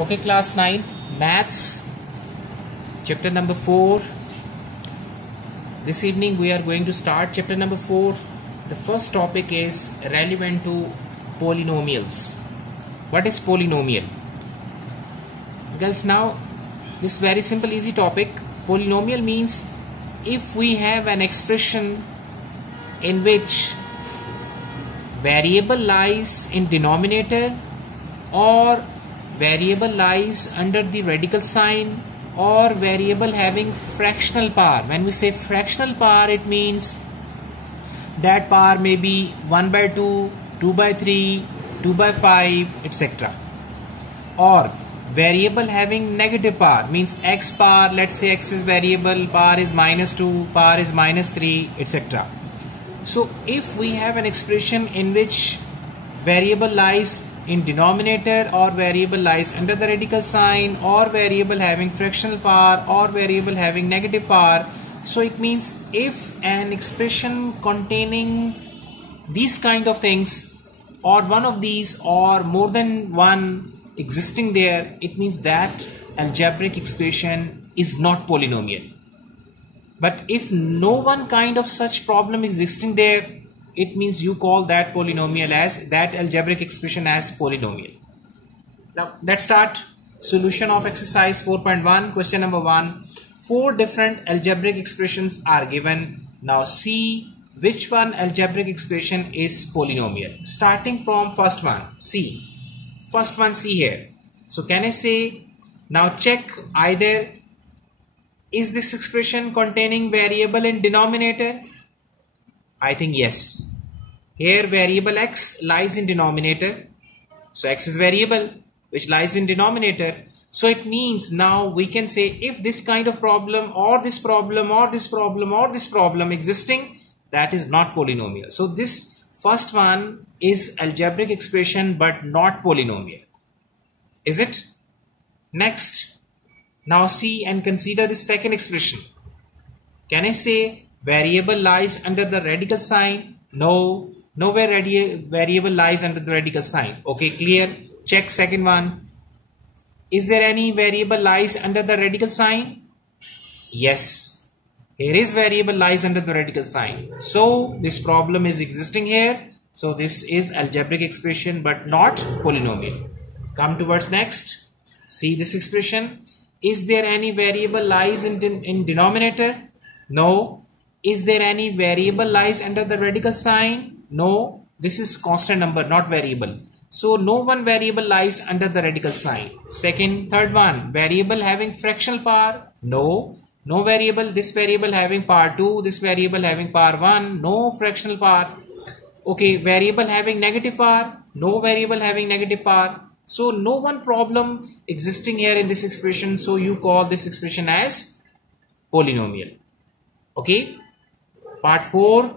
Okay, class 9 maths chapter number 4. This evening we are going to start chapter number 4. The first topic is relevant to polynomials. What is polynomial? Girls, now this very simple easy topic. Polynomial means if we have an expression in which variable lies in denominator or variable lies under the radical sign or variable having fractional power. When we say fractional power, it means that power may be 1 by 2, 2 by 3, 2 by 5, etc. Or variable having negative power means x power, let's say x is variable, power is -2, power is -3, etc. So if we have an expression in which variable lies in denominator or variable lies under the radical sign or variable having fractional power or variable having negative power, so it means if an expression containing these kind of things or one of these or more than one existing there, it means that algebraic expression is not polynomial. But if no one kind of such problem existing there, it means you call that polynomial as that algebraic expression as polynomial. Now let's start. Solution of exercise 4.1. Question number 1. 4 different algebraic expressions are given. Now see which one algebraic expression is polynomial. Starting from first one, C. First one, C here. So can I say, now check either is this expression containing variable in denominator? I think yes. Here variable x lies in denominator. So x is variable which lies in denominator. So it means now we can say if this kind of problem or this problem or this problem or this problem existing, that is not polynomial. So this first one is algebraic expression but not polynomial. Is it? Next. Now see and consider this second expression. Can I say variable lies under the radical sign? No, nowhere variable lies under the radical sign. Okay, clear. Check second one. Is there any variable lies under the radical sign? Yes, here is variable lies under the radical sign. So this problem is existing here. So this is algebraic expression but not polynomial. Come towards next. See this expression. Is there any variable lies in denominator? No. Is there any variable lies under the radical sign? No. This is constant number, not variable. So no one variable lies under the radical sign. Second, third one, variable having fractional power? No. No variable. This variable having power 2, this variable having power 1, no fractional power. Okay, variable having negative power? No variable having negative power. So no one problem existing here in this expression. So you call this expression as polynomial. Okay. Part 4.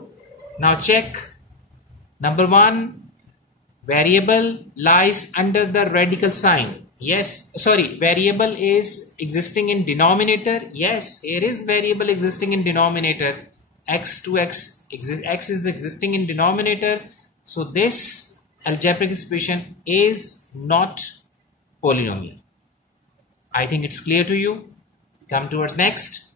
Now check. Number 1. Variable lies under the radical sign. Yes. Sorry. Variable is existing in denominator. Yes. Here is variable existing in denominator. X to x. X is existing in denominator. So this algebraic expression is not polynomial. I think it's clear to you. Come towards next.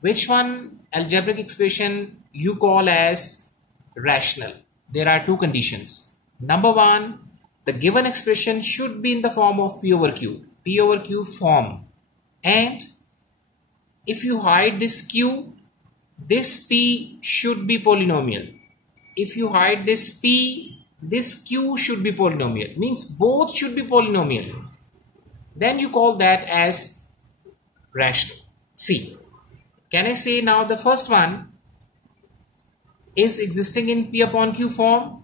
Which one algebraic expression you call as rational? There are two conditions. Number 1, the given expression should be in the form of P over Q. P over Q form. And if you hide this Q, this P should be polynomial. If you hide this P, this Q should be polynomial. Means both should be polynomial. Then you call that as rational. See. Can I say now the first one is existing in P upon Q form?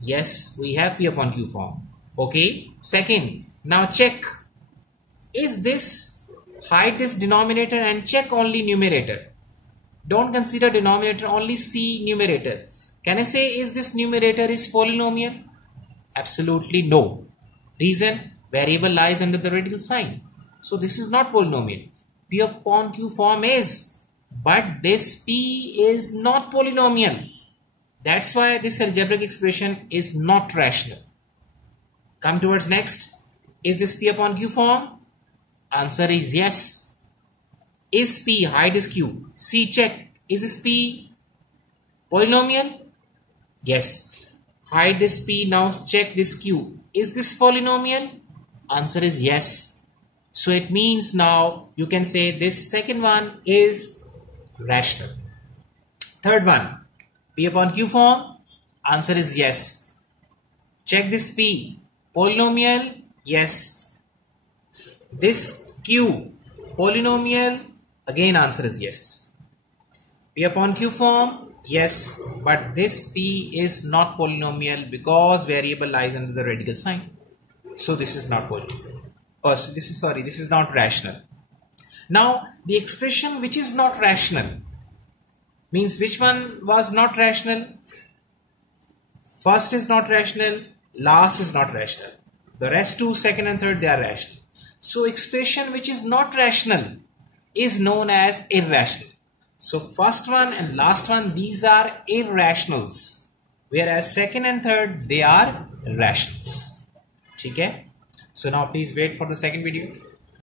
Yes, we have P upon Q form. Okay. Second, now check. Is this, hide this denominator and check only numerator. Don't consider denominator, only see numerator. Can I say is this numerator is polynomial? Absolutely no. Reason, variable lies under the radical sign. So this is not polynomial. P upon Q form is, but this P is not polynomial. That's why this algebraic expression is not rational. Come towards next. Is this P upon Q form? Answer is yes. Is P, hide is Q. C, check. Is this P polynomial? Yes. Hide this P. Now check this Q. Is this polynomial? Answer is yes. So it means now you can say this second one is rational. Third one, P upon Q form. Answer is yes. Check this P. Polynomial? Yes. This Q. Polynomial? Again answer is yes. P upon Q form? Yes. But this P is not polynomial because variable lies under the radical sign. So this is not polynomial. Oh, so this is not rational. Now the expression which is not rational means which one was not rational? First is not rational, last is not rational. The rest two, second and third, they are rational. So expression which is not rational is known as irrational. So first one and last one, these are irrationals. Whereas second and third, they are rationals. Okay? So now please wait for the second video.